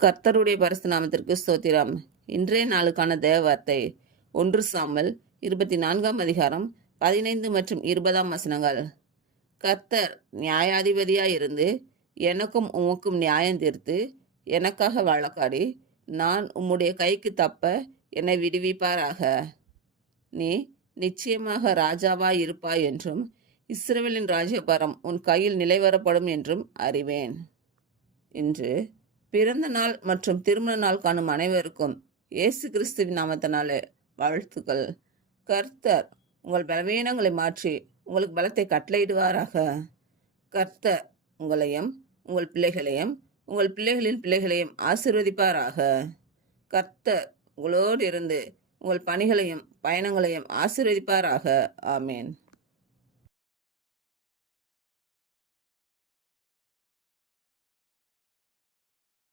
கர்த்தருடைய பரிசுத்த நாமத்திற்கு ஸ்தோத்திரம். இன்றைய நாளுக்கான தேவ வார்த்தை 1 சாமுவேல் 24ஆம் அதிகாரம் 15 மற்றும் 20ஆம் வசனங்கள். கர்த்தர் நியாயாதிபதியாயிருந்து எனக்கும் உமக்கும் நியாயம் தீர்த்து எனக்காக வழக்காடி நான் உம்முடைய கைக்கு தப்ப என்னை விடுவிப்பாராக. நீ நிச்சயமாக ராஜாவாய் இருப்பாய் என்றும் இஸ்ரவேலின் ராஜ்யபாரம் உன் கையில் நிலைவரப்படும் என்றும் அறிவேன். இன்று பிறந்த நாள் மற்றும் திருமண நாள் காணும் அனைவருக்கும் இயேசு கிறிஸ்துவின் நாமத்தினாலே வாழ்த்துக்கள். கர்த்தர் உங்கள் பலவீனங்களை மாற்றி உங்களுக்கு பலத்தை கட்டளையிடுவாராக. கர்த்தர் உங்களையும் உங்கள் பிள்ளைகளையும் உங்கள் பிள்ளைகளின் பிள்ளைகளையும் ஆசீர்வதிப்பாராக. கர்த்தர் உங்களோடு இருந்து உங்கள் பணிகளையும் பயணங்களையும் ஆசீர்வதிப்பாராக. ஆமேன்.